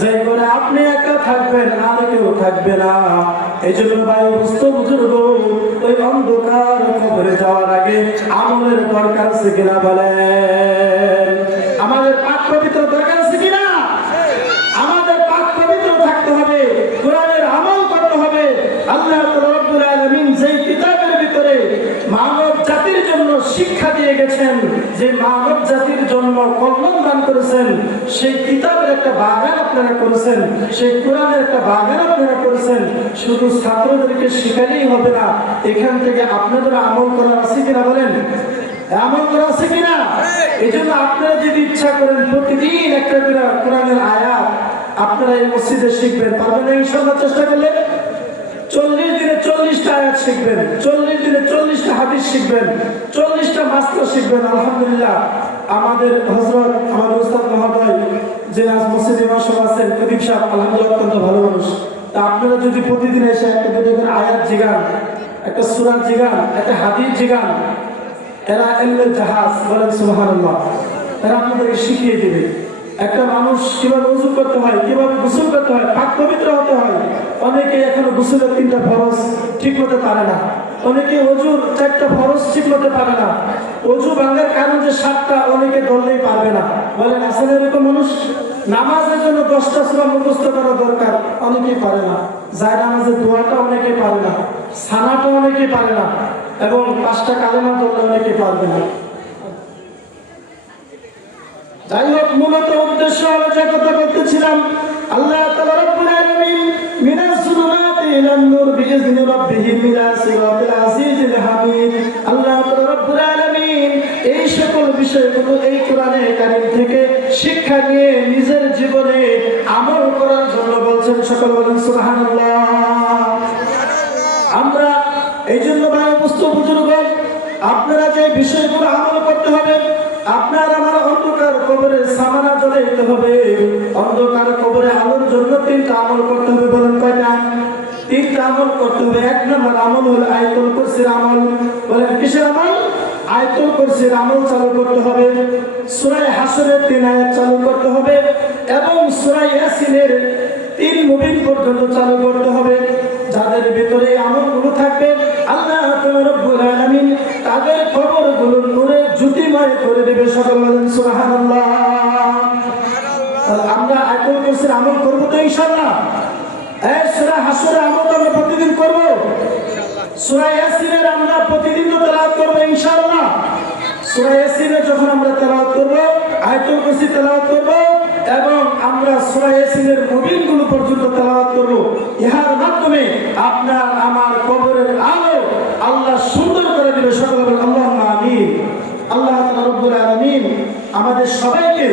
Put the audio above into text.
যে করে আপনি একা থাকবেন আর কেউ থাকবে না। এই জন্য ভাই বুঝতো বুজুর্গ, ওই অন্ধকার কবরে যাওয়ার আগে আমলের দরকার আছে কিনা বলেন? আমাদের পাক পবিত্র দরকার আছে কিনা? আমাদের পাক পবিত্র থাকতে হবে, কোরআনের আমল করতে হবে। আল্লাহ রাব্বুল আলামিন যেই কিতাবের ভিতরে মানব জাতির জন্য শিক্ষা দিয়ে গেছেন, যে মানব জাতির জন্য কল্যাণ দান করেছেন, সেই কিতাবের একটা বাগান আপনারা করেছেন, সেই কোরআনের একটা বাগান আপনারা করেছেন। শুধু ছাত্রদেরকে শিখালেই হবে না, এখান থেকে আপনাদের আমল করার আছে কিনা বলেন? আমল করা আছে কিনা? এই জন্য আপনারা যদি ইচ্ছা করেন প্রতিদিন একটা করে কোরআনের আয়াত আপনারা এই মসজিদে শিখবেন, পারবেন না ইনশাআল্লাহ? চেষ্টা করলে 40 দিনে 40টা আয়াত শিখবেন, 40 দিনে 40টা হাদিস শিখবেন, 40টা মাসলা শিখবেন। আলহামদুলিল্লাহ, আমাদের হযরত আমাদের উস্তাদ মহোদয় যে আজ মসজিদে ইমাম আছেন, প্রদীপ সাহেব, আলহামদুলিল্লাহ অত্যন্ত ভালো মানুষ। তা আপনারা যদি প্রতিদিন এসে একটা দুটো করে আয়াত জিগান, একটা সূরা জিগান, একটা হাদিস জিগান, এরা ইলমের জাহাজ, বলেন সুবহানাল্লাহ, এরা আপনাদেরকে শিখিয়ে দেবে একটা মানুষ কিভাবে ওযু করতে হয়, কিভাবে গোসল করতে হয়, পাক পবিত্র হতে হয়। অনেকে এখনো গোসলের 3টা ফরজ ঠিক মতো পারে না, অনেকে ওযুর 4টা ফরজ ঠিক মতো পারে না, ওযু ভাঙার কারণ যে 7টা অনেকে ধরলেই পারবে না। বলেন আসলে এরকম মানুষ? নামাজের জন্য 10টা সূরা মুখস্থ করা দরকার, অনেকেই পারে না। জায়রা নামাজের দোয়াটা অনেকেই পারে না, সানাটা অনেকেই পারে না, এবং 5টা কালেমা ধরলে অনেকেই পারবে না। যাই হোক, মূলত উদ্দেশ্য হলো যে কথা বলতেছিলাম, আল্লাহ তাআলা রাব্বুল আলামিন মিনাস যুলুমাতি ইলান নূর বিইذনি রাব্বিহিম ইলা সিরাতিল আজিজিল হামিদ। আল্লাহ তাআলা রাব্বুল আলামিন এই সকল বিষয়গুলো এই কোরআনে কারীম থেকে শিক্ষা নিয়ে নিজের জীবনে আমল করার জন্য বলছেন। সকল বলেন সুবহানাল্লাহ। আমরা এই জন্য ভাই বুজুর্গ, আপনারা যে বিষয়গুলো আমল করতে হবে, আপনার আমার অন্ধকার কবরে সামানা জ্বলাইতে হবে। অন্ধকার কবরে আলোর জন্য 3টা আমল করতে হবে। বলেন কয়টা? 3টা আমল করতে হবে। 1 নম্বর আমল হলো আয়াতুল কুরসির আমল। বলেন কিসের আমল? আয়াতুল কুরসির আমল চালু করতে হবে। সূরা হাসরের 3 আয়াত চালু করতে হবে এবং সূরা ইয়াসিনের 3 মুবিন পর্যন্ত চালু করতে হবে। যাদের ভিতরে আমলগুলো থাকবে, আল্লাহ রাব্বুল আলামিন তাদের কবরগুলো নূরে জ্যোতিময় করে দেবে। সকল বলেন সুবহানাল্লাহ। আমরা আয়াতুল কুরসির আমল করব তো ইনশাআল্লাহ? এই সূরা হাসরের আমল আমরা প্রতিদিন করব, সূরা ইয়াসিনের আমরা প্রতিদিন তেলাওয়াত করব ইনশাআল্লাহ। সূরা ইয়াসিনে যখন আমরা তেলাওয়াত করব, আয়াতুল কুরসি তেলাওয়াত করব এবং আমরা সূরা ইয়াসিনের মুবিনগুলো পর্যন্ত তেলাওয়াত করব। ইহার মাধ্যমে আপনার আমার কবরের আলো আল্লাহ সুন্দর করে দিবে। সকলে বলেন আল্লাহুম্মা আমিন। আল্লাহ তাআলা রাব্বুল আলামিন আমাদের সবাইকে